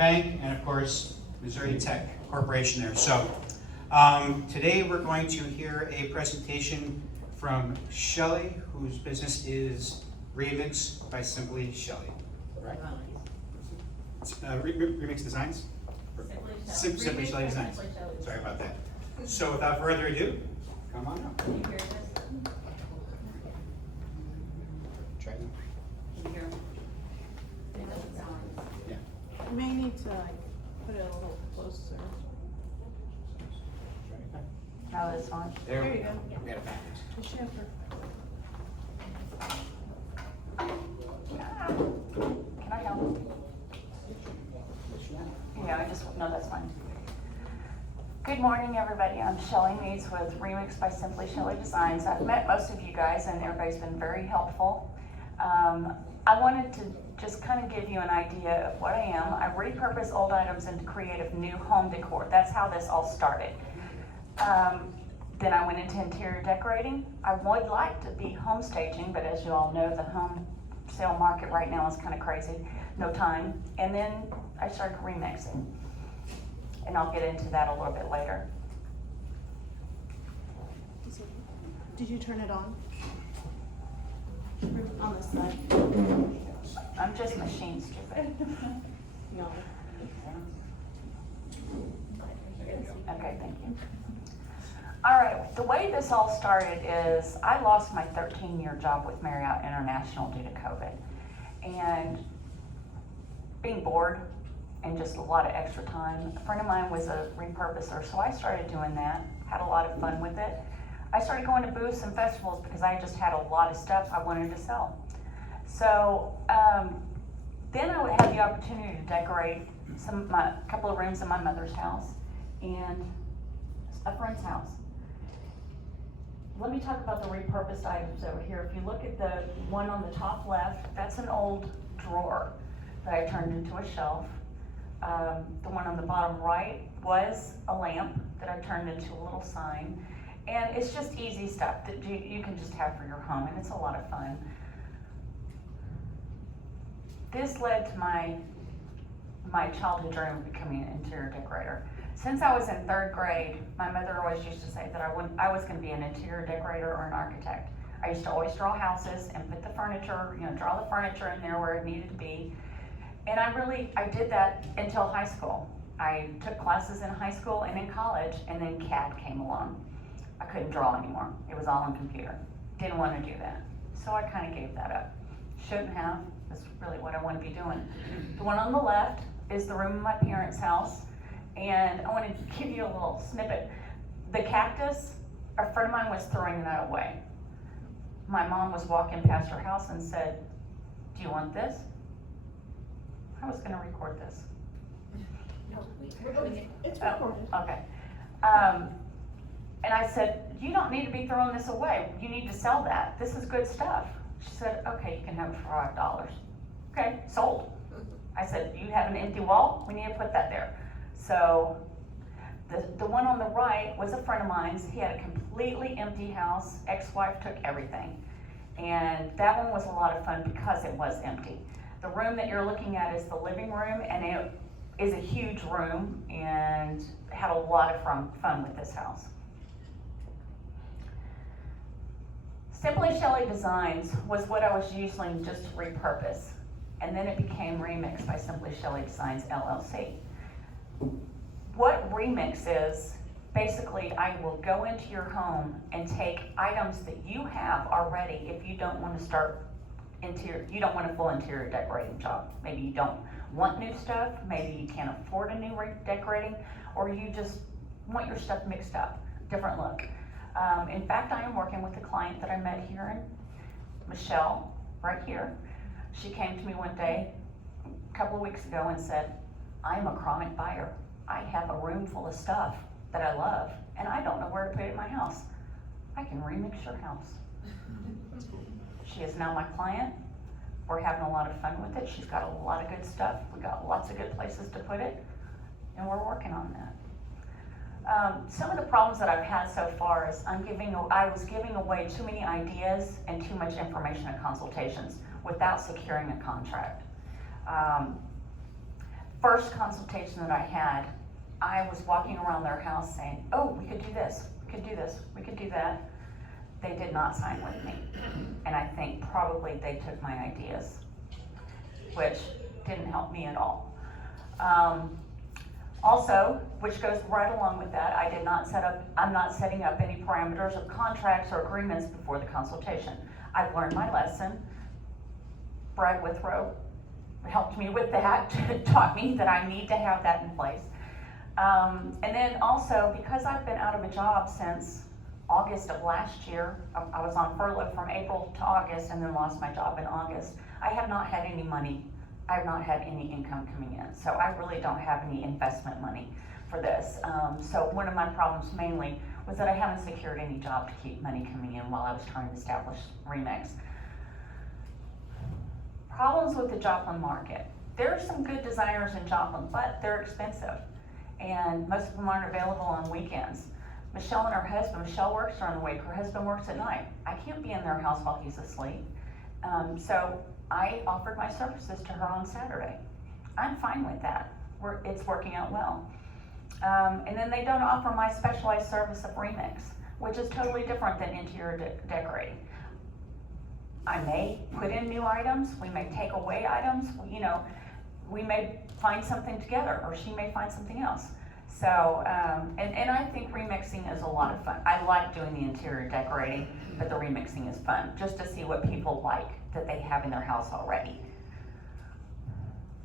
Bank, and of course, Missouri Tech Corporation there. So today we're going to hear a presentation from Shelly, whose business is Remix by Simply Shelly. Right? Remix Designs? Simply Shelly Designs. Sorry about that. So without further ado, come on up. Can you hear this? Try that. Can you hear me? It doesn't sound like Yeah. You may need to put it a little closer. No, it's fine. There There we you go. go. We got it backwards. Just shepherd. Can I help? Yeah, no, that's fine. Good morning, everybody. I'm Shelly Meads with Remix by Simply Shelly Designs. I've met most of you guys and everybody's been very helpful. I wanted to just kind of give you an idea of what I am. I repurpose old items into creative new home decor. That's how this all started. Then I went into interior decorating. I would like to be home staging, but as you all know, the home sale market right now is kind of crazy. No time. And then I started remixing. And I'll get into that a little bit later. Did you turn it on? On this side? I'm just machine stupid. No. Okay, thank you. All right, the way this all started is I lost my 13-year job with Marriott International due to COVID. And being bored and just a lot of extra time, a friend of mine was a repurposer, so I started doing that, had a lot of fun with it. I started going to booths and festivals because I just had a lot of stuff I wanted to sell. So then I would have the opportunity to decorate a couple of rooms in my mother's house and a friend's house. Let me talk about the repurposed items over here. If you look at the one on the top left, that's an old drawer that I turned into a shelf. The one on the bottom right was a lamp that I turned into a little sign. And it's just easy stuff that you can just have for your home, and it's a lot of fun. This led to my childhood dream of becoming an interior decorator. Since I was in 3rd grade, my mother always used to say that I was going to be an interior decorator or an architect. I used to always draw houses and put the furniture, draw the furniture in there where it needed to be. And I did that until high school. I took classes in high school and in college, and then CAD came along. I couldn't draw anymore. It was all on computer. Didn't want to do that. So I kind of gave that up. Shouldn't have. That's really what I want to be doing. The one on the left is the room in my parents' house. And I want to give you a little snippet. The cactus, a friend of mine was throwing that away. My mom was walking past her house and said, "Do you want this?" I was going to record this. It's recorded. Okay. And I said, "You don't need to be throwing this away. You need to sell that. This is good stuff." She said, "Okay, you can have it for $5. Okay, sold. I said, "You have an empty wall? We need to put that there." So the one on the right was a friend of mine's. He had a completely empty house. Ex-wife took everything. And that one was a lot of fun because it was empty. The room that you're looking at is the living room, and it is a huge room and had a lot of fun with this house. Simply Shelly Designs was what I was using just to repurpose, and then it became Remix by Simply Shelly Designs LLC. What Remix is, basically I will go into your home and take items that you have already if you don't want to start you don't want a full interior decorating job. Maybe you don't want new stuff, maybe you can't afford a new decorating, or you just want your stuff mixed up, different look. In fact, I am working with a client that I met here in Michelle, right here. She came to me one day, a couple of weeks ago, and said, "I am a chronic buyer. I have a room full of stuff that I love, and I don't know where to put it in my house. I can remix your house." She is now my client. We're having a lot of fun with it. She's got a lot of good stuff. We got lots of good places to put it, and we're working on that. Some of the problems that I've had so far is I was giving away too many ideas and too much information at consultations without securing a contract. first consultation that I had, I was walking around their house saying, oh, we could do this, we could do this, we could do that. They did not sign with me. And I think probably they took my ideas, which didn't help me at all. Also, which goes right along with that, I'm not setting up any parameters of contracts or agreements before the consultation. I've learned my lesson. Brad Withrow helped me with that, taught me that I need to have that in place. And then also, because I've been out of a job since August of last year, I was on furlough from April to August and then lost my job in August. I have not had any money. I have not had any income coming in. So I really don't have any investment money for this. So one of my problems mainly was that I haven't secured any job to keep money coming in while I was trying to establish Remix. Problems with the Joplin market. There are some good designers in Joplin, but they're expensive. And most of them aren't available on weekends. Michelle and her husband, Michelle works during the week, her husband works at night. I can't be in their house while he's asleep. So I offered my services to her on Saturday. I'm fine with that. It's working out well. And then they don't offer my specialized service of Remix, which is totally different than interior decorating. I may put in new items, we may take away items, we may find something together, or she may find something else. So, and I think remixing is a lot of fun. I like doing the interior decorating, but the remixing is fun, just to see what people like that they have in their house already.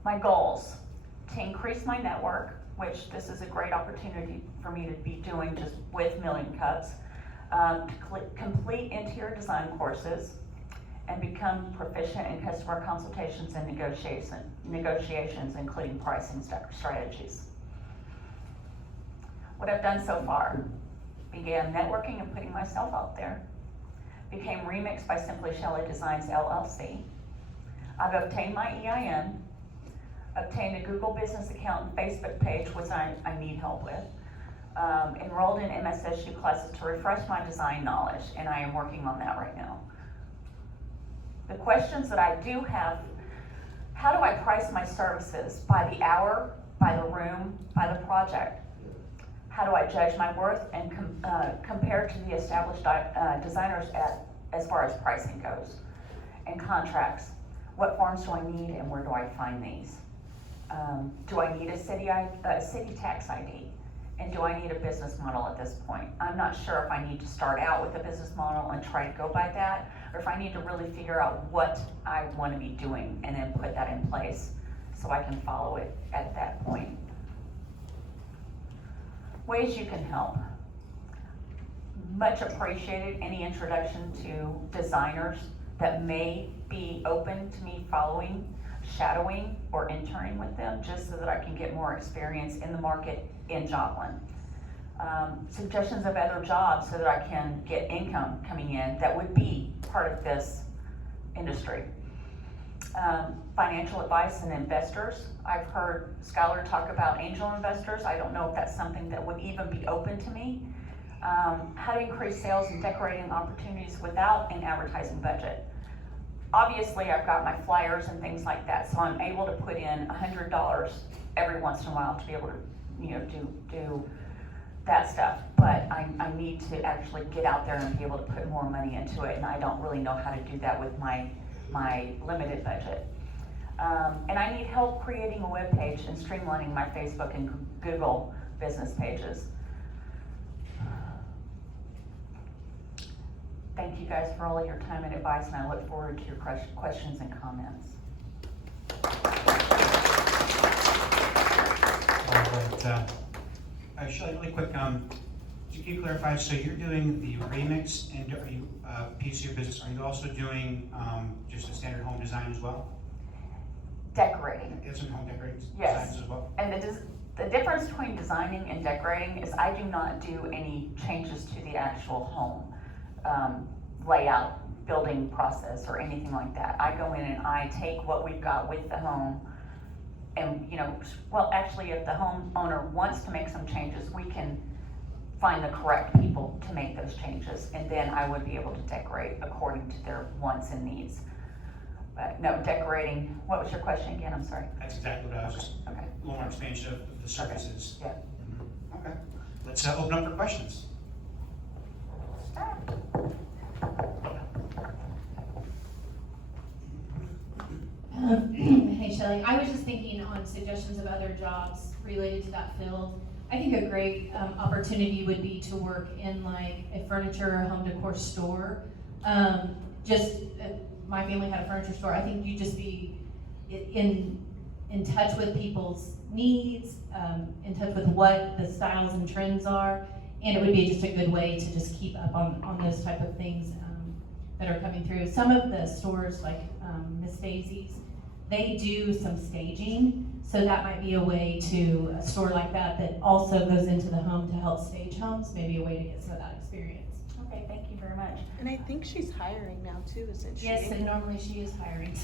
My goals: to increase my network, which this is a great opportunity for me to be doing just with Million Cups, to complete interior design courses, and become proficient in customer consultations and negotiations, including pricing strategies. What I've done so far: began networking and putting myself out there, became Remix by Simply Shelly Designs LLC. I've obtained my EIN, obtained a Google business account and Facebook page, which I need help with, enrolled in MSSU classes to refresh my design knowledge, and I am working on that right now. The questions that I do have: how do I price my services? By the hour, by the room, by the project? How do I judge my worth and compare to the established designers as far as pricing goes? And contracts: what forms do I need and where do I find these? Do I need a city tax ID? And do I need a business model at this point? I'm not sure if I need to start out with a business model and try to go by that, or if I need to really figure out what I want to be doing and then put that in place so I can follow it at that point. Ways you can help: much appreciated any introduction to designers that may be open to me following, shadowing, or interning with them, just so that I can get more experience in the market in Joplin. Suggestions of other jobs so that I can get income coming in that would be part of this industry. Financial advice and investors. I've heard Skylar talk about angel investors. I don't know if that's something that would even be open to me. How to increase sales and decorating opportunities without an advertising budget. Obviously, I've got my flyers and things like that, so I'm able to put in $100 every once in a while to be able to, do that stuff. But I need to actually get out there and be able to put more money into it, and I don't really know how to do that with my limited budget. And I need help creating a web page and streamlining my Facebook and Google business pages. Thank you guys for all of your time and advice, and I look forward to your questions and comments. All right, Shelly, really quick, can you clarify, so you're doing the remix, and are you, piece of your business, are you also doing just a standard home design as well? Decorating. Some home decorating Yes. designs as well? And the difference between designing and decorating is I do not do any changes to the actual home layout, building process, or anything like that. I go in and I take what we've got with the home and, well, actually, if the homeowner wants to make some changes, we can find the correct people to make those changes, and then I would be able to decorate according to their wants and needs. But no, decorating, what was your question again? I'm sorry. That's exactly what I was just. Okay. little more expansion of the services. Yeah. Okay, let's open up for questions. Hey Shelly, I was just thinking on suggestions of other jobs related to that field. I think a great opportunity would be to work in like a furniture or home decor store. My family had a furniture store. I think you'd just be in touch with people's needs, in touch with what the styles and trends are, and it would be just a good way to just keep up on those type of things that are coming through. Some of the stores like Miss Daisy's, they do some staging, so that might be a way to, a store like that that also goes into the home to help stage homes, maybe a way to get some of that experience. Okay, thank you very much. And I think she's hiring now too, isn't she? Yes, and normally she is hiring.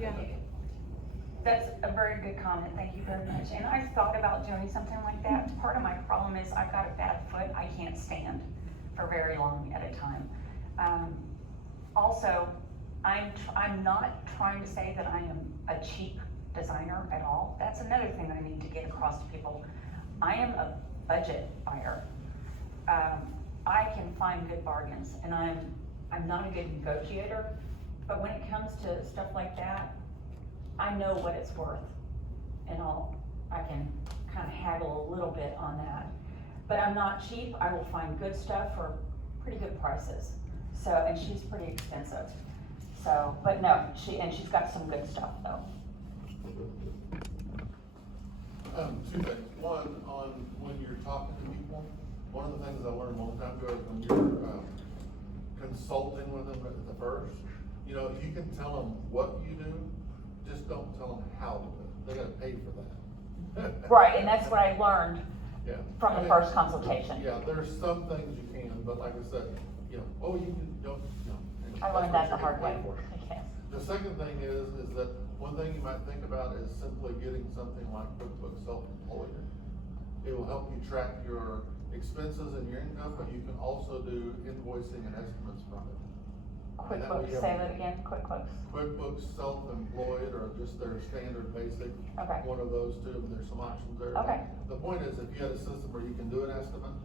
Yeah. That's a very good comment, thank you very much. And I've thought about doing something like that. Part of my problem is I've got a bad foot, I can't stand for very long at a time. Also, I'm not trying to say that I am a cheap designer at all. That's another thing I need to get across to people. I am a budget buyer. I can find good bargains, and I'm not a good negotiator, but when it comes to stuff like that, I know what it's worth, and I can kind of haggle a little bit on that. But I'm not cheap. I will find good stuff for pretty good prices. So, and she's pretty expensive. So, but no, she's got some good stuff though. Two things. One, on when you're talking to people, one of the things I learned a long time ago is when you're consulting with them at the first, you know, you can tell them what you do, just don't tell them how to do it. They gotta pay for that. Right, and that's what I learned Yeah. from the first consultation. Yeah, there's some things you can, but like I said, you know, you don't, you know. and I learned that that's the what hard you're way. getting paid for. Yes. The second thing is that one thing you might think about is simply getting something like QuickBooks Self-Employed. It will help you track your expenses and your income, but you can also do invoicing and estimates from it. And that way QuickBooks, you say have that again, QuickBooks. QuickBooks Self-Employed or just their standard basic, Okay. one of those two, and there's some options there. Okay. The point is, if you had a system where you can do an estimate,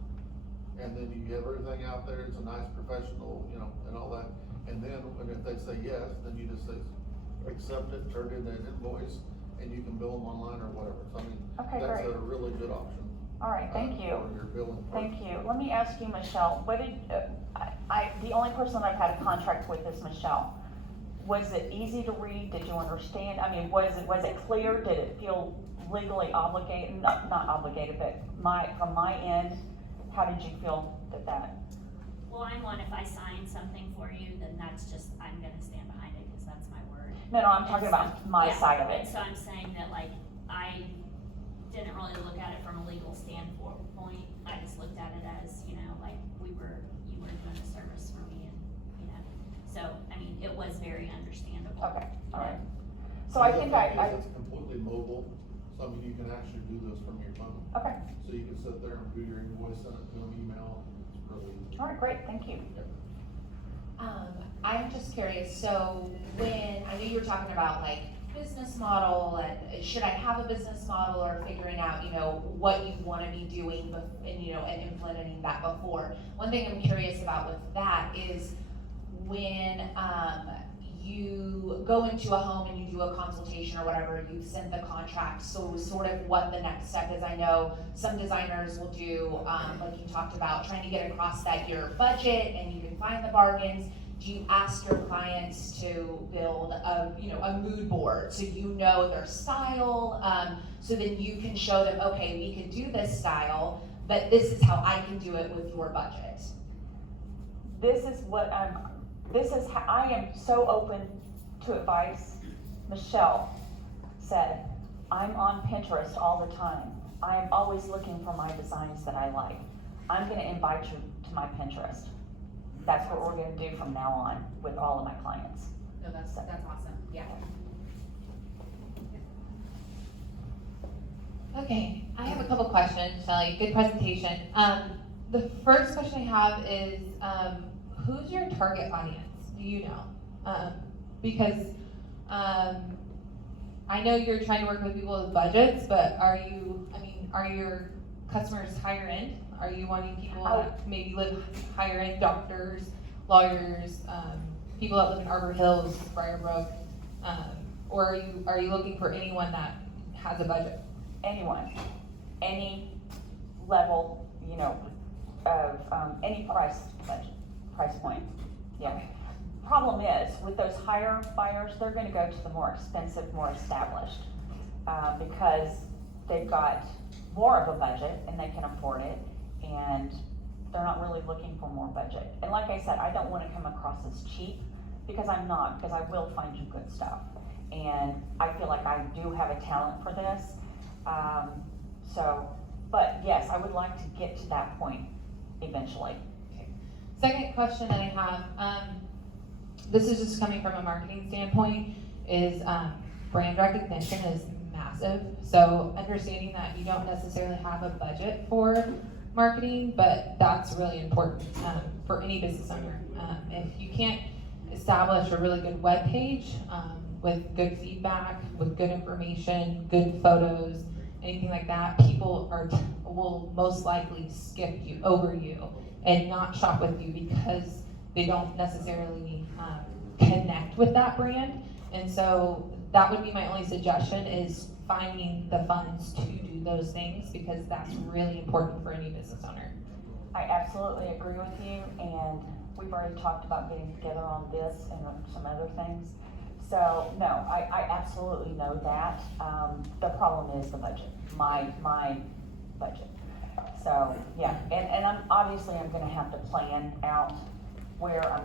and then you have everything out there, it's a nice professional, you know, and all that, and then, and if they say yes, then you just say, accept it, turn it in an invoice, and you can bill them online or whatever. So I mean, Okay, that's great. a really good option. All right, thank you. For your billing. Thank you. Let me ask you, Michelle, what did, the only person I've had a contract with is Michelle. Was it easy to read? Did you understand? I mean, was it clear? Did it feel legally obligated, not obligated, but from my end, how did you feel that? Well, I'm one, if I sign something for you, then that's just, I'm gonna stand behind it, cause that's my word. No, I'm talking And so- about my yeah, side of it. And so I'm saying that like, I didn't really look at it from a legal standpoint, I just looked at it as, you know, like, you were doing a service for me and, you know, so, I mean, it was very understandable. Okay, all right. The So I other think thing I, is It's completely mobile, so I mean, you can actually do this from your phone. okay, So you can sit there and do your invoice, send it to them, email, it's really easy. all right, great, thank you. I'm just curious, so when, I knew you were talking about like business model and should I have a business model or figuring out, you know, what you wanna be doing and, you know, and implementing that before. One thing I'm curious about with that is when, you go into a home and you do a consultation or whatever, you send the contract, so sort of what the next step is. I know some designers will do, like you talked about, trying to get across that your budget and you can find the bargains. Do you ask your clients to build a mood board so you know their style, so then you can show them, okay, we could do this style, but this is how I can do it with your budget. I am so open to advice. Michelle said, I'm on Pinterest all the time. I am always looking for my designs that I like. I'm gonna invite you to my Pinterest. That's what we're gonna do from now on with all of my clients. No, that's awesome, yeah. Okay, I have a couple questions, Shelly, good presentation. The first question I have is, who's your target audience? Do you know? Because I I know you're trying to work with people with budgets, but are your customers higher end? Are you wanting people that maybe live higher end, doctors, lawyers, people that live in Arbor Hills, Briarbrook? Or are you looking for anyone that has a budget? Anyone, any level, you know, of any price point. Yeah. Problem is, with those higher buyers, they're going to go to the more expensive, more established, because they've got more of a budget and they can afford it, and they're not really looking for more budget. And like I said, I don't want to come across as cheap, because I'm not, because I will find you good stuff. And I feel like I do have a talent for this. But yes, I would like to get to that point eventually. Okay. Second question that I have, this is just coming from a marketing standpoint, is brand recognition is massive. So understanding that you don't necessarily have a budget for marketing, but that's really important for any business owner. If you can't establish a really good web page with good feedback, with good information, good photos, anything like that, people will most likely skip you over you and not shop with you because they don't necessarily connect with that brand. And so that would be my only suggestion, is finding the funds to do those things, because that's really important for any business owner. I absolutely agree with you, and we've already talked about getting together on this and on some other things. So no, I absolutely know that. The problem is the budget, my budget. So yeah, and I'm gonna have to plan out where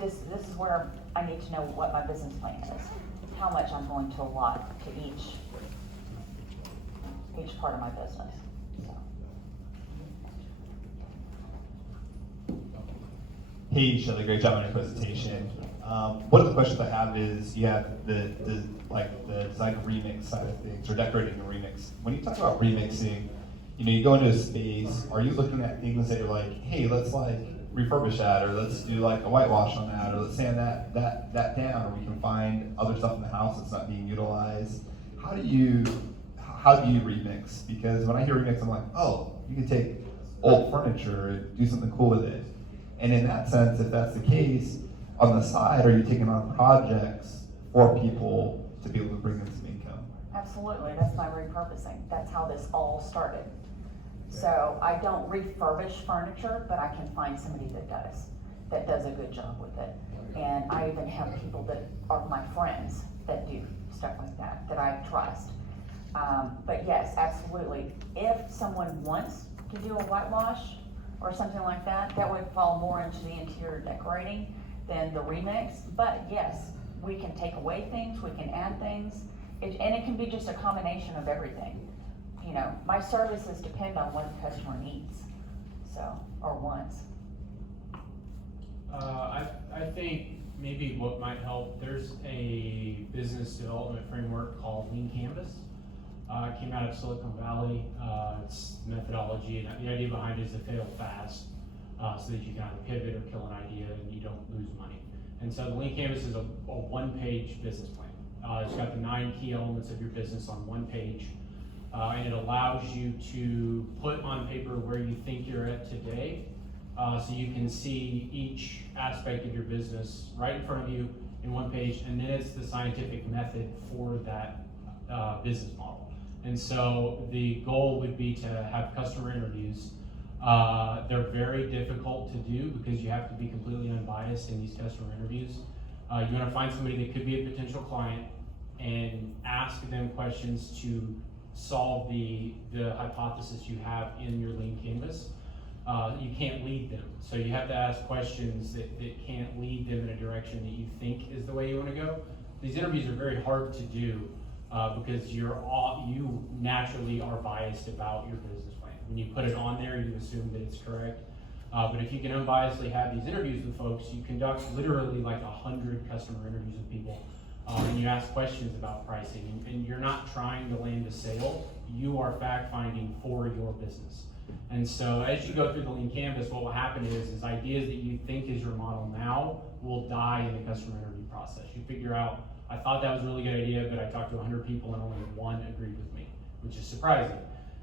this is where I need to know what my business plan is, how much I'm going to allot to each part of my business. So. Hey Shelly, great job on your presentation. One of the questions I have is, you have the design remix side of things, or decorating a remix. When you talk about remixing, you go into a space, are you looking at things that you're like, hey, let's refurbish that, or let's do a whitewash on that, or let's sand that down, or we can find other stuff in the house that's not being utilized? How do you remix? Because when I hear remix, I'm like, oh, you can take old furniture and do something cool with it. And in that sense, if that's the case, on the side, are you taking on projects for people to be able to bring in some income? Absolutely, that's my repurposing. That's how this all started. So I don't refurbish furniture, but I can find somebody that does a good job with it. And I even have people that are my friends that do stuff like that I trust. But yes, absolutely. If someone wants to do a whitewash or something like that, that would fall more into the interior decorating than the remix. But yes, we can take away things, we can add things, and it can be just a combination of everything. My services depend on what the customer needs, or wants. I think maybe what might help, there's a business development framework called Lean Canvas. It came out of Silicon Valley. It's methodology, and the idea behind it is to fail fast, so that you can either pivot or kill an idea and you don't lose money. And so the Lean Canvas is a one-page business plan. It's got the 9 key elements of your business on one page, and it allows you to put on paper where you think you're at today, so you can see each aspect of your business right in front of you in one page, and then it's the scientific method for that business model. And so the goal would be to have customer interviews. They're very difficult to do because you have to be completely unbiased in these customer interviews. You want to find somebody that could be a potential client and ask them questions to solve the hypothesis you have in your Lean Canvas. You can't lead them. So you have to ask questions that can't lead them in a direction that you think is the way you want to go. These interviews are very hard to do because you naturally are biased about your business plan. When you put it on there, you assume that it's correct. But if you can unbiasedly have these interviews with folks, you conduct literally 100 customer interviews with people, and you ask questions about pricing, and you're not trying to land a sale, you are fact-finding for your business. And so as you go through the Lean Canvas, what will happen is ideas that you think is your model now will die in the customer interview process. You figure out I thought that was a really good idea, but I talked to 100 people and only one agreed with me, which is surprising.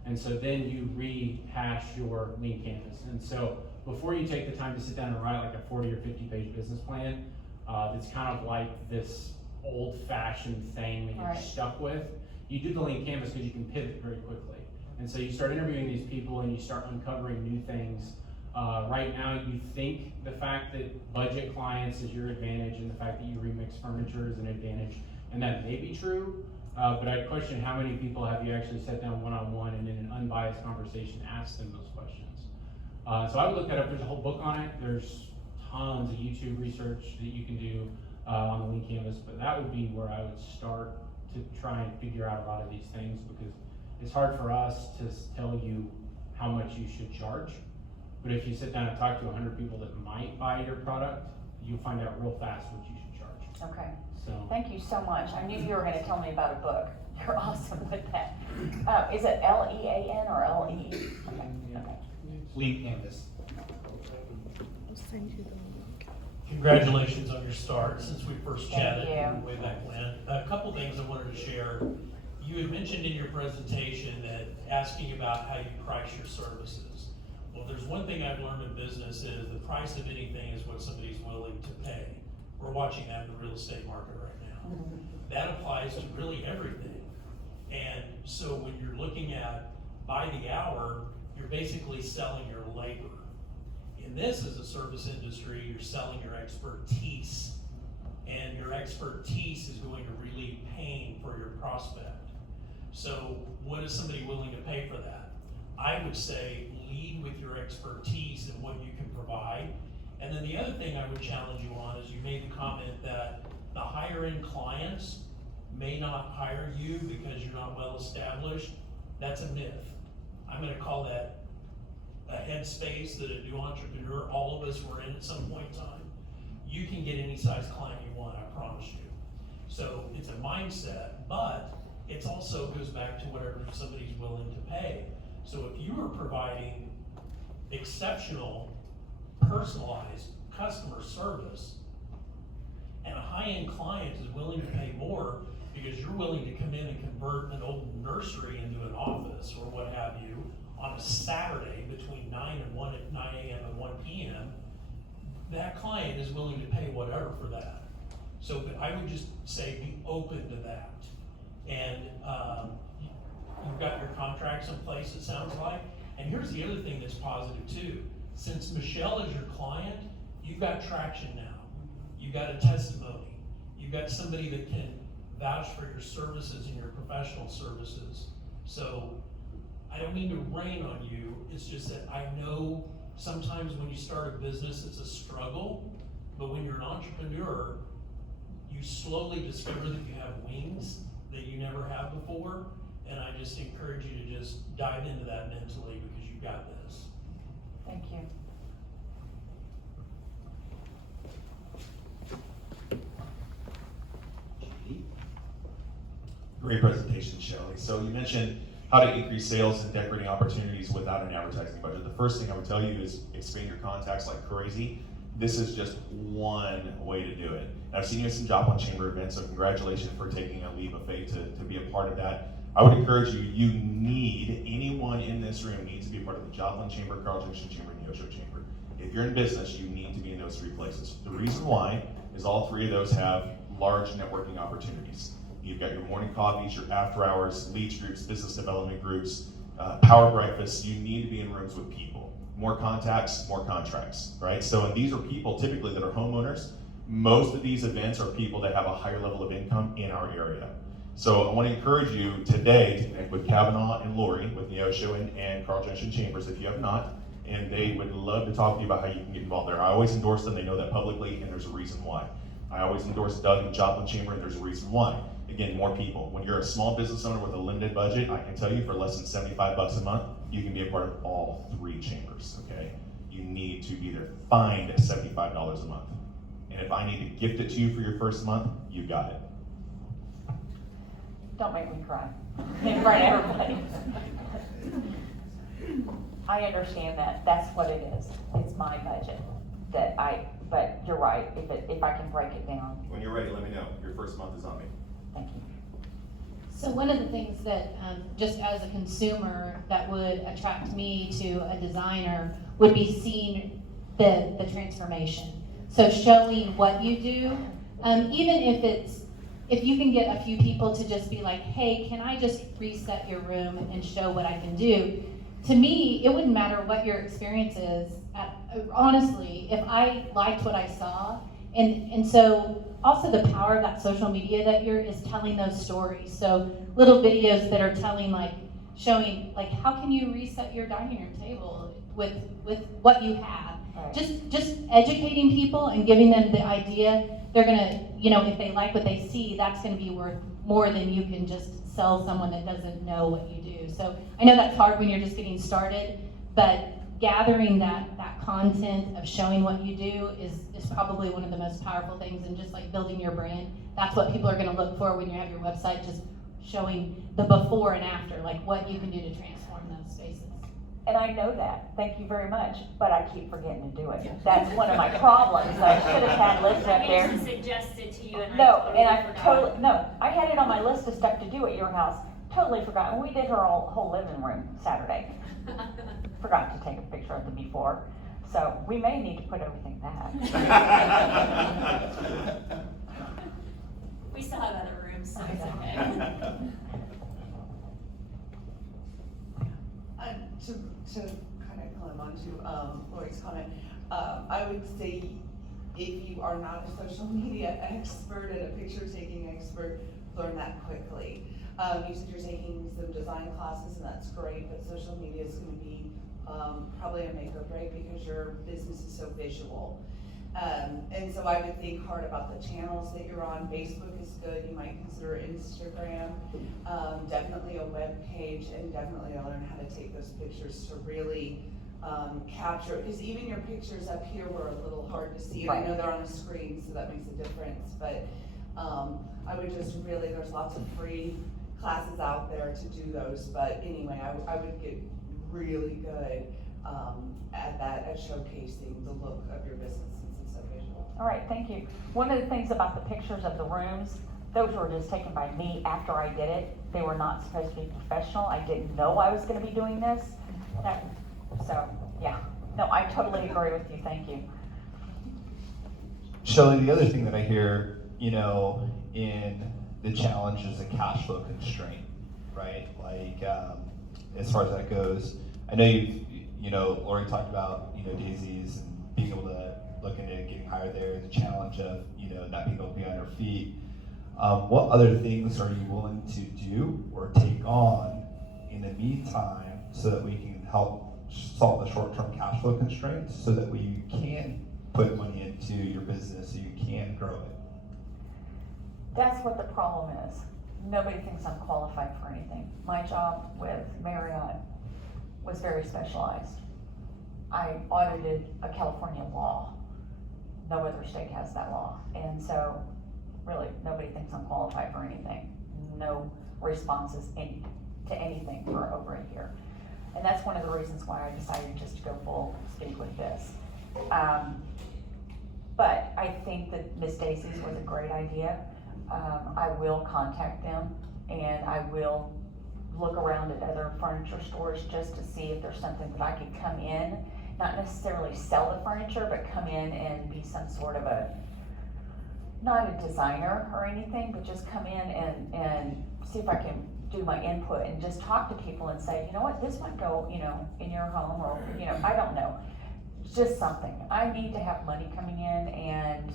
And so then you rehash your lean canvas. And so before you take the time to sit down and write like a 40 or 50 page business plan, that's kind of like this old-fashioned thing that you're Right. stuck with, you do the lean canvas because you can pivot very quickly. And so you start interviewing these people and you start uncovering new things. Right now, you think the fact that budget clients is your advantage and the fact that you remix furniture is an advantage, and that may be true, but I'd question how many people have you actually sat down one-on-one and in an unbiased conversation asked them those questions. So I would look that up. There's a whole book on it. There's tons of YouTube research that you can do on the lean canvas, but that would be where I would start to try and figure out a lot of these things, because it's hard for us to tell you how much you should charge. But if you sit down and talk to 100 people that might buy your product, you'll find out real fast what you should charge. Okay, So thank you so much. I knew you were gonna tell me about a book. You're awesome with that. Is it Lean or LE? Okay, okay. Lean canvas. I'll send you the link. Congratulations on your start since we first Thank chatted you. way back when. A couple things I wanted to share. You had mentioned in your presentation that asking about how you price your services. Well, there's one thing I've learned in business is the price of anything is what somebody's willing to pay. We're watching that in the real estate market right now. That applies to really everything. And so when you're looking at by the hour, you're basically selling your labor. In this as a service industry, you're selling your expertise. And your expertise is going to relieve pain for your prospect. So what is somebody willing to pay for that? I would say lead with your expertise and what you can provide. And then the other thing I would challenge you on is you made the comment that the higher end clients may not hire you because you're not well established. That's a myth. I'm gonna call that a headspace that a new entrepreneur, all of us were in at some point in time. You can get any size client you want, I promise you. So it's a mindset, but it also goes back to whatever somebody's willing to pay. So if you are providing exceptional, personalized customer service, and a high-end client is willing to pay more because you're willing to come in and convert an old nursery into an office or what have you on a Saturday between 9 a.m. and 1 p.m., that client is willing to pay whatever for that. So I would just say be open to that. And you've got your contracts in place, it sounds like. And here's the other thing that's positive too. Since Michelle is your client, you've got traction now. You've got a testimony. You've got somebody that can vouch for your services and your professional services. So I don't mean to rain on you. It's just that I know sometimes when you start a business, it's a struggle. But when you're an entrepreneur, you slowly discover that you have wings that you never have before. And I just encourage you to just dive into that mentally because you've got this. Thank you. Great presentation, Shelly. So you mentioned how to increase sales and decorating opportunities without an advertising budget. The first thing I would tell you is expand your contacts like crazy. This is just one way to do it. And I've seen you at some Joplin Chamber events, so congratulations for taking a leap of faith to be a part of that. I would encourage you, anyone in this room needs to be a part of the Joplin Chamber, Carl Junction Chamber, and Neosho Chamber. If you're in business, you need to be in those three places. The reason why is all three of those have large networking opportunities. You've got your morning coffees, your after hours, leads groups, business development groups, power breakfasts. You need to be in rooms with people. More contacts, more contracts, right? So, and these are people typically that are homeowners. Most of these events are people that have a higher level of income in our area. So I want to encourage you today to connect with Kavanaugh and Lori with Neosho and Carl Junction Chambers if you have not, and they would love to talk to you about how you can get involved there. I always endorse them, they know that publicly, and there's a reason why. I always endorse Doug and Joplin Chamber, and there's a reason why. Again, more people. When you're a small business owner with a limited budget, I can tell you for less than $75 a month, you can be a part of all three chambers, okay? You need to be there. Find $75 a month. And if I need to gift it to you for your first month, you got it. Don't make me cry in front of everybody. I understand that. That's what it is. It's my budget that but you're right, if I can break it down, When you're ready, let me know. Your first month is on me. thank you. So one of the things that, just as a consumer, that would attract me to a designer would be seeing the transformation. So showing what you do, even if you can get a few people to just be like, hey, can I just reset your room and show what I can do? To me, it wouldn't matter what your experience is. Honestly, if I liked what I saw, and so also the power of that social media that is telling those stories. So little videos that are telling, like, showing, like, how can you reset your dining room table with what you have? Right. Just educating people and giving them the idea. They're gonna, if they like what they see, that's gonna be worth more than you can just sell someone that doesn't know what you do. So I know that's hard when you're just getting started, but gathering that content of showing what you do is probably one of the most powerful things, and just like building your brand. That's what people are gonna look for when you have your website, just showing the before and after, like what you can do to transform those spaces. And I know that, thank you very much, but I keep forgetting to do it. That's one of my problems, I should have had lists up I there. mean, suggested to you and No, and I forgot. no, I had it on my list of stuff to do at your house, totally forgot, and we did her whole living room Saturday. Forgot to take a picture of the before, so we may need to put everything back. We still have other rooms, so it's okay. To kind of climb onto Lori's comment, I would say if you are not a social media expert and a picture taking expert, learn that quickly. You said you're taking some design classes, and that's great, but social media is going to be probably a make or break because your business is so visual. And so I would think hard about the channels that you're on. Facebook is good. You might consider Instagram. Definitely a web page, and definitely learn how to take those pictures to really capture it. Because even your pictures up here were a little hard to see. And I know they're on a screen, so that makes a difference. But I would just really, there's lots of free classes out there to do those. But anyway, I would get really good at that, at showcasing the look of your business since it's so visual. All right, thank you. One of the things about the pictures of the rooms, those were just taken by me after I did it. They were not supposed to be professional. I didn't know I was gonna be doing this. So, yeah. No, I totally agree with you, thank you. Shelly, the other thing that I hear, in the challenge is a cash flow constraint, right? Like, as far as that goes, I know Lori talked about, Daisy's and being able to look into getting hired there, and the challenge of, not being able to be on her feet. What other things are you willing to do or take on in the meantime so that we can help solve the short-term cash flow constraints so that we can put money into your business so you can grow it? That's what the problem is. Nobody thinks I'm qualified for anything. My job with Marriott was very specialized. I audited a California law. No other state has that law. And so, really, nobody thinks I'm qualified for anything. No responses to anything for over a year. And that's one of the reasons why I decided just to go full speed with this. But I think that Miss Daisy's was a great idea. I will contact them, and I will look around at other furniture stores just to see if there's something that I could come in, not necessarily sell the furniture, but come in and be some sort of not a designer or anything, but just come in and see if I can do my input and just talk to people and say, you know what, this might go, in your home, or, I don't know. Just something. I need to have money coming in, and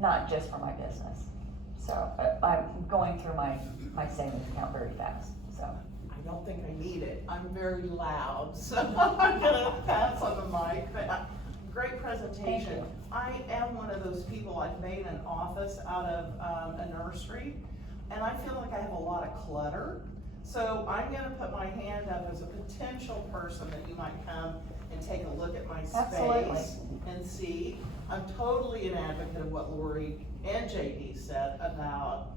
not just for my business. So I'm going through my savings account very fast, so. I don't think I need it. I'm very loud, so I'm gonna pass on the mic, but great presentation. Thank you. I am one of those people, I've made an office out of a nursery, and I feel like I have a lot of clutter. So I'm gonna put my hand up as a potential person that you might come and take a look at my Absolutely. space and see. I'm totally an advocate of what Lori and JD said about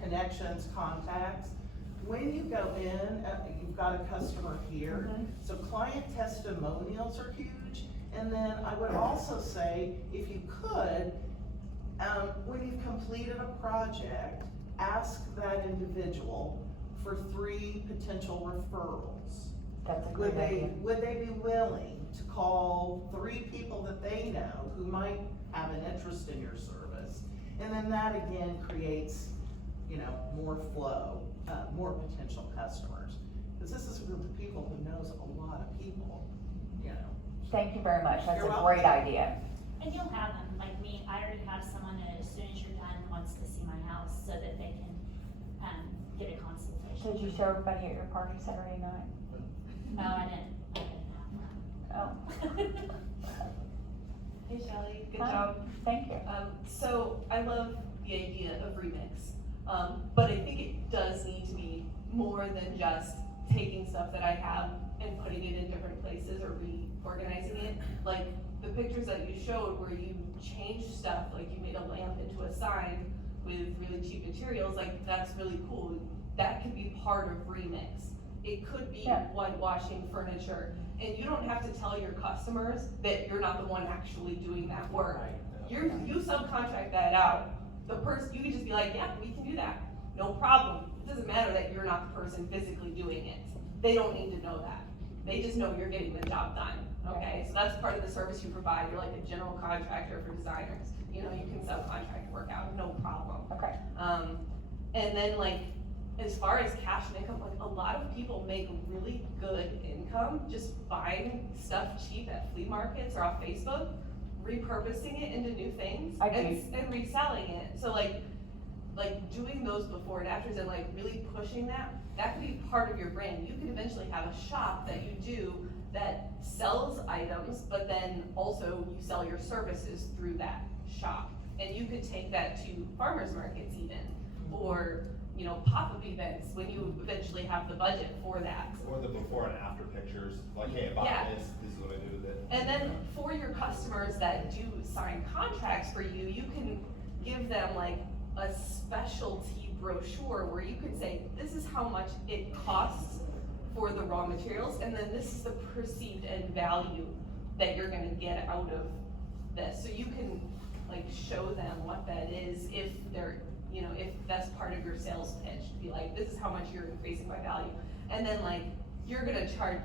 connections, contacts. When you go in, you've got a customer here, so client testimonials are huge. And then I would also say, if you could, when you've completed a project, ask that individual for 3 potential referrals. That's a great idea. Would they be willing to call 3 people that they know who might have an interest in your service? And then that again creates, more flow, more potential customers. Because this is a group of people who knows a lot of people, Thank you very much. That's You're a welcome. great idea. And you'll have them, like me, I already have someone that as soon as you're done wants to see my house so that they can, get a consultation. Did you show everybody at your party Saturday night? No, I didn't have one. Oh, Hey Shelly, good Hi. job. thank you. So I love the idea of remix, but I think it does need to be more than just taking stuff that I have and putting it in different places or reorganizing it. Like the pictures that you showed where you changed stuff, like you made a lamp into a sign with really cheap materials, like that's really cool. That could be part of remix. It could be Yeah. whitewashing furniture, and you don't have to tell your customers that you're not the one actually doing that work. You subcontract that out. The person, you can just be like, yeah, we can do that, no problem. It doesn't matter that you're not the person physically doing it. They don't need to know that. They just know you're getting the job done, okay? So that's part of the service you provide. You're like a general contractor for designers. You can subcontract work out, no problem. Okay. And then like, as far as cash and income, like a lot of people make really good income just buying stuff cheap at flea markets or off Facebook, repurposing it into new things I do. and reselling it. So like doing those before and afters and like really pushing that could be part of your brand. You could eventually have a shop that you do that sells items, but then also you sell your services through that shop. And you could take that to farmers markets even, or pop-up events when you eventually have the budget for that. Or the before and after pictures, like, hey, I bought Yeah. this is what I do with it. And then for your customers that do sign contracts for you, you can give them like a specialty brochure where you could say, this is how much it costs for the raw materials, and then this is the perceived end value that you're gonna get out of this. So you can like show them what that is if they're, if that's part of your sales pitch, be like, this is how much you're increasing my value. And then like, you're gonna charge,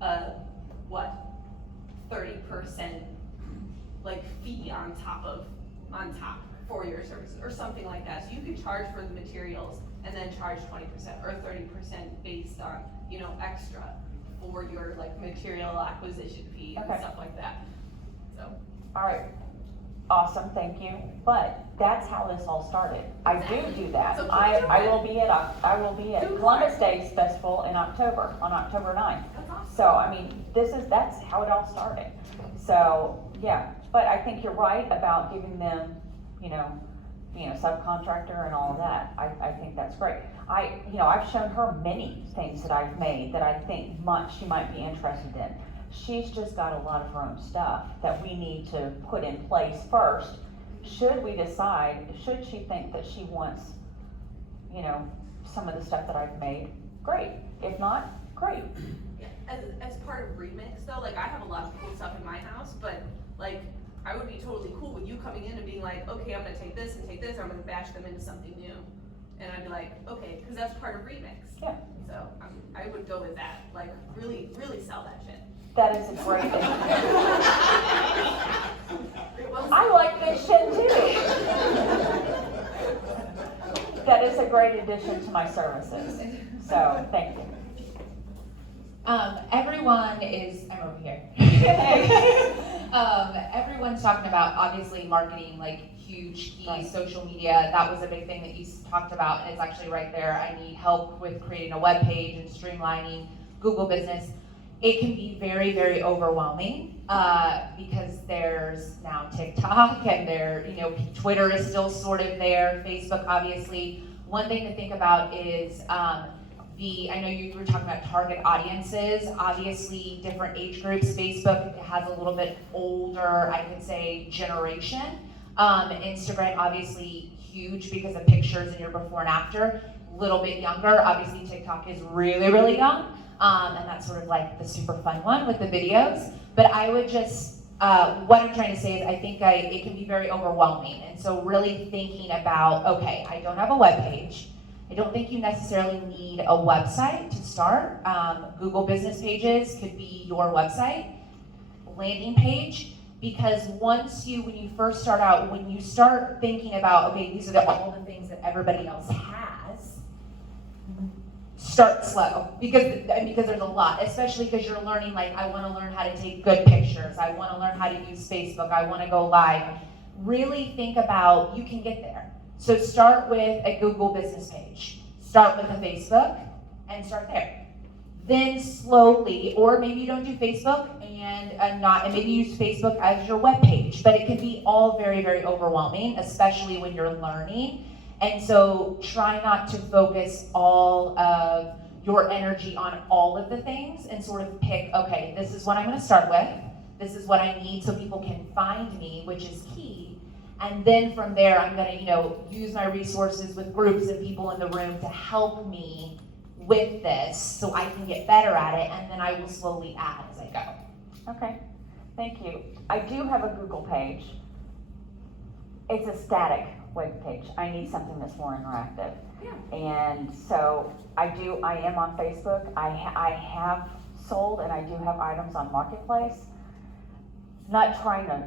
30% like fee on top for your services or something like that. So you could charge for the materials and then charge 20% or 30% based on, extra for your like material acquisition fee and Okay. stuff like that. So. All right. Awesome, thank you. But that's how this all started. I do that. So keep I doing will be at Do Columbus more. Days Festival in October, on October 9th. That's awesome. So, I mean, that's how it all started. So, yeah, but I think you're right about giving them, being a subcontractor and all of that. I think that's great. I've shown her many things that I've made that I think she might be interested in. She's just got a lot of her own stuff that we need to put in place first. Should she think that she wants, some of the stuff that I've made, great. If not, great. As part of remix though, like I have a lot of cool stuff in my house, but like I would be totally cool with you coming in and being like, okay, I'm gonna take this and take this, I'm gonna bash them into something new. And I'd be like, okay, because that's part of remix. Yeah. So I would go with that, like really, really sell that shit. That is a great I like this shit too. That is a great addition to my services. So, thank you. I'm over here. Everyone's talking about obviously marketing, like huge key Right. social media. That was a big thing that you talked about, and it's actually right there. I need help with creating a web page and streamlining Google Business. It can be very, very overwhelming because there's now TikTok and Twitter is still sort of there, Facebook obviously. One thing to think about is I know you were talking about target audiences, obviously different age groups. Facebook has a little bit older, I could say, generation. Instagram obviously huge because of pictures and your before and after. Little bit younger, obviously TikTok is really, really young. And that's sort of like the super fun one with the videos. But I would just, what I'm trying to say is I think it can be very overwhelming. And so really thinking about, okay, I don't have a web page. I don't think you necessarily need a website to start. Google business pages could be your website, landing page, because when you first start out, when you start thinking about, okay, these are all the things that everybody else has, start slow, because there's a lot, especially because you're learning, like, I want to learn how to take good pictures, I want to learn how to use Facebook, I want to go live. Really think about, you can get there. So start with a Google business page, start with a Facebook, and start there. Then slowly, or maybe you don't do Facebook and maybe use Facebook as your web page, but it can be all very, very overwhelming, especially when you're learning. And so try not to focus all of your energy on all of the things and sort of pick, okay, this is what I'm going to start with. This is what I need so people can find me, which is key. And then from there, I'm going to, use my resources with groups and people in the room to help me with this so I can get better at it, and then I will slowly add as I go. Okay, thank you. I do have a Google page. It's a static web page. I need something that's more interactive. Yeah. And so I am on Facebook. I have sold and I do have items on Marketplace. Not trying to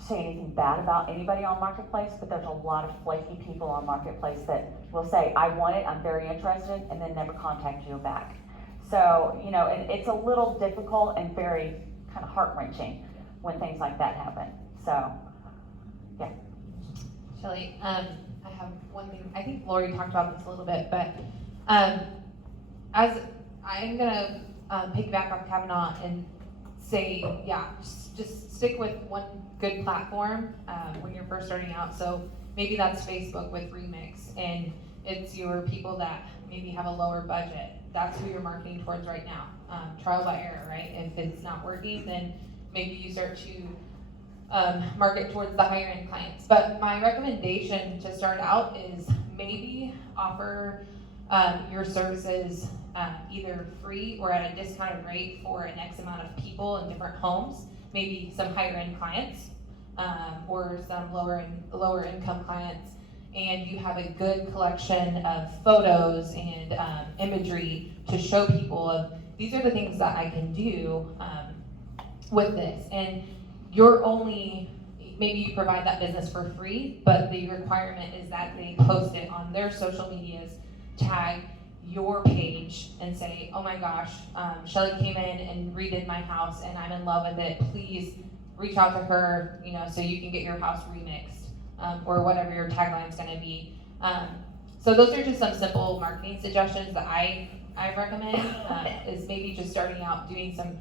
say anything bad about anybody on Marketplace, but there's a lot of flaky people on Marketplace that will say, I want it, I'm very interested, and then never contact you back. So, it's a little difficult and very kind of heart-wrenching when things like that happen. So, yeah. Shelly, I have one thing. I think Lori talked about this a little bit, but as I'm gonna piggyback off Kavanaugh and say, just stick with one good platform when you're first starting out. So maybe that's Facebook with Remix, and it's your people that maybe have a lower budget. That's who you're marketing towards right now. Trial by error, right? If it's not working, then maybe you start to market towards the higher end clients. But my recommendation to start out is maybe offer your services either free or at a discounted rate for an X amount of people in different homes, maybe some higher end clients or some lower income clients, and you have a good collection of photos and imagery to show people of these are the things that I can do with this. And maybe you provide that business for free, but the requirement is that they post it on their social medias, tag your page and say, oh my gosh, Shelly came in and redid my house and I'm in love with it. Please reach out to her, so you can get your house remixed, or whatever your tagline is going to be. So those are just some simple marketing suggestions that I recommend, is maybe just starting out doing some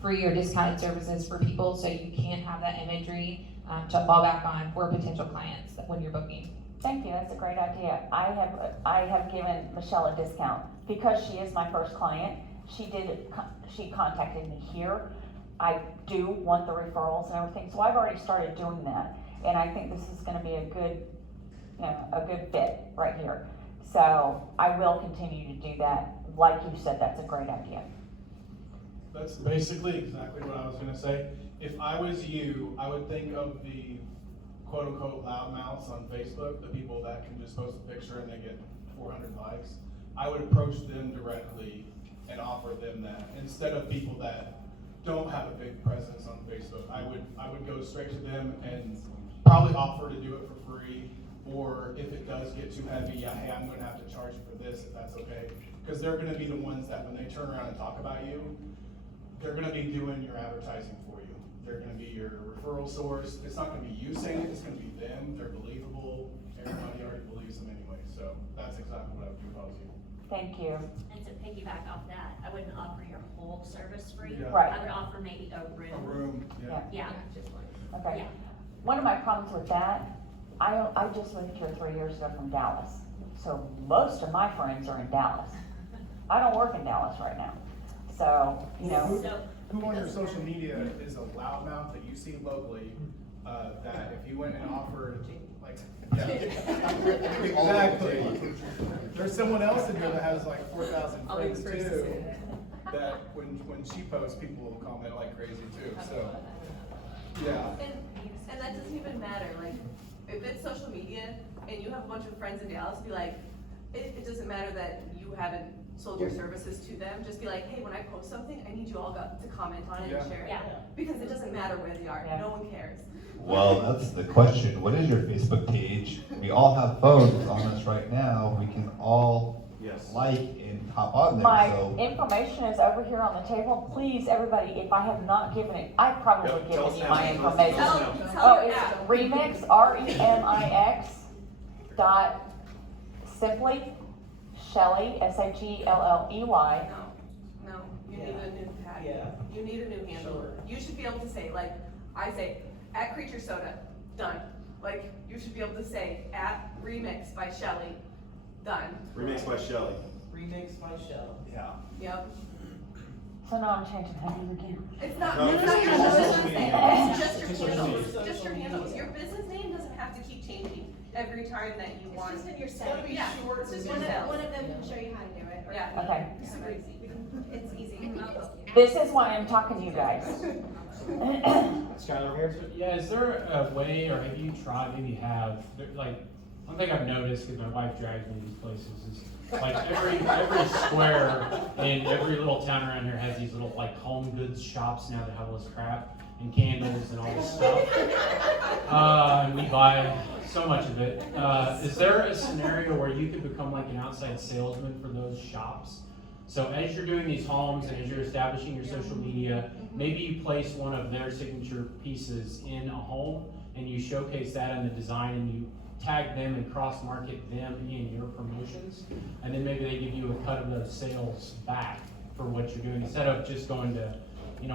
free or discounted services for people so you can have that imagery to fall back on for potential clients when you're booking. Thank you, that's a great idea. I have given Michelle a discount because she is my first client. She contacted me here. I do want the referrals and everything, so I've already started doing that. And I think this is gonna be a good fit right here. So I will continue to do that. Like you said, that's a great idea. That's basically exactly what I was gonna say. If I was you, I would think of the quote-unquote loudmouths on Facebook, the people that can just post a picture and they get 400 likes. I would approach them directly and offer them that, instead of people that don't have a big presence on Facebook. I would go straight to them and probably offer to do it for free, or if it does get too heavy, hey, I'm gonna have to charge you for this, if that's okay. Because they're gonna be the ones that when they turn around and talk about you, they're gonna be doing your advertising for you. They're gonna be your referral source. It's not gonna be you saying it, it's gonna be them. They're believable. Everybody already believes them anyway. So that's exactly what I would do if I was you. Thank you. And to piggyback off that, I wouldn't offer your whole service free. Yeah. Right. I would offer maybe a room. A room, yeah. Yeah. Okay. Yeah. One of my problems with that, I just moved here 3 years ago from Dallas. So most of my friends are in Dallas. I don't work in Dallas right now. So, Who on your social media is a loudmouth that you see locally, that if you went and offered, like, exactly. There's someone else in here that has like 4,000 friends too. that when she posts, people will comment like crazy too, so, yeah. And that doesn't even matter, like, if it's social media and you have a bunch of friends in Dallas, be like, it doesn't matter that you haven't sold your services to them, just be like, hey, when I post something, I need you all to comment on it and share it. Yeah. Because it doesn't matter where they are, Yeah. no one cares. Well, that's the question. What is your Facebook page? We all have phones on us right now. We can all like and hop on there, My so. information is over here on the table. Please, everybody, if I have not given it, I've probably Yep, given tell you us my now. information. Tell Oh, your it's app. remix, REMIX dot simply Shelly, SHELLEY. No, you need a new tag. Yeah. You need a new handle. Sure. You should be able to say, like, I say, at Creature Soda, done. Like, you should be able to say, at Remix by Shelly, done. Remixed by Shelly. Remix by Shell. Yeah. Yep. So now I'm changing my name again. It's not, No, it's it's not your just business social name, media. it's just your Just social handles, media. just your handles. Your business name doesn't have to keep changing every time that you It's want. just in your It's gotta settings. be Yeah, short it's just and one sweet. of- One of them can show you how to do it. or- Yeah. Okay. Super easy. It's easy. I'll help you. This is why I'm talking to you guys. Skylar over here? Yeah, is there a way, or have you tried, maybe like, one thing I've noticed, because my wife drags me to these places, is like every square in every little town around here has these little like home goods shops now that have all this crap and candles and all this stuff. And we buy so much of it. Is there a scenario where you could become like an outside salesman for those shops? So as you're doing these homes and as you're establishing your social media, maybe you place one of their signature pieces in a home and you showcase that in the design and you tag them and cross-market them in your promotions. And then maybe they give you a cut of those sales back for what you're doing instead of just going to,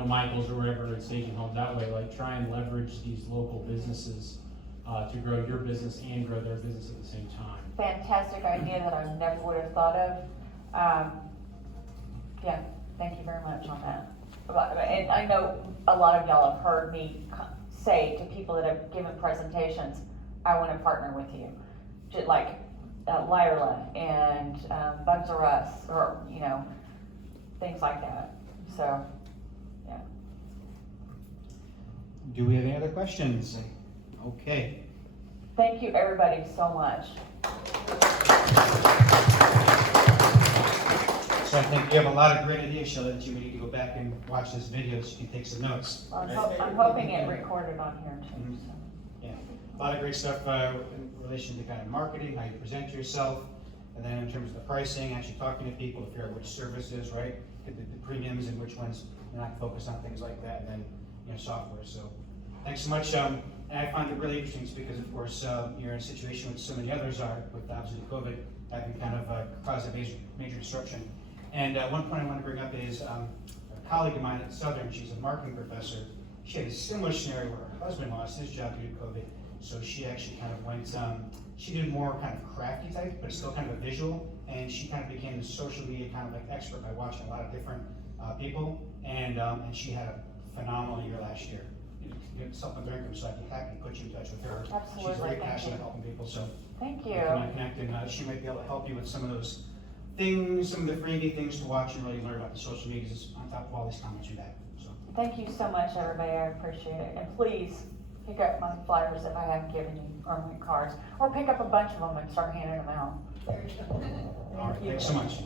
Michael's or wherever and staging homes that way. Like try and leverage these local businesses to grow your business and grow their business at the same time. Fantastic idea that I never would have thought of. Yeah, thank you very much on that. And I know a lot of y'all have heard me say to people that have given presentations, I want to partner with you. Just like Lyra and Bugs R Us, or, things like that. So, yeah. Do we have any other questions? Okay. Thank you, everybody, so much. So I think you have a lot of great ideas, Shelly, that you may need to go back and watch this video so you can take some notes. I'm hoping it recorded on here too. So. Yeah, a lot of great stuff in relation to kind of marketing, how you present yourself, and then in terms of the pricing, actually talking to people to figure out which services, right? Get the premiums and which ones you're not focused on, things like that, and then, software. So thanks so much. And I find it really interesting because, of course, you're in a situation which so many others are with obviously COVID having kind of caused a major disruption. And one point I want to bring up is a colleague of mine at Southern, she's a marketing professor. She had a similar scenario where her husband lost his job due to COVID. So she actually kind of went, she did more kind of crafty type, but still kind of a visual. And she kind of became the social media kind of like expert by watching a lot of different people. And she had a phenomenal year last year. Supplemental income, so I'd be happy to put you in touch with her. Absolutely, She's very thank passionate you. about helping people, so. Thank you. We can connect, and she might be able to help you with some of those things, some of the freebie things to watch and really learn about the social media on top of all these comments you've had. So, Thank you so much, everybody. I appreciate it. And please pick up my flyers if I haven't given you, or my cards, or pick up a bunch of them and start handing them out. all right, thanks so much.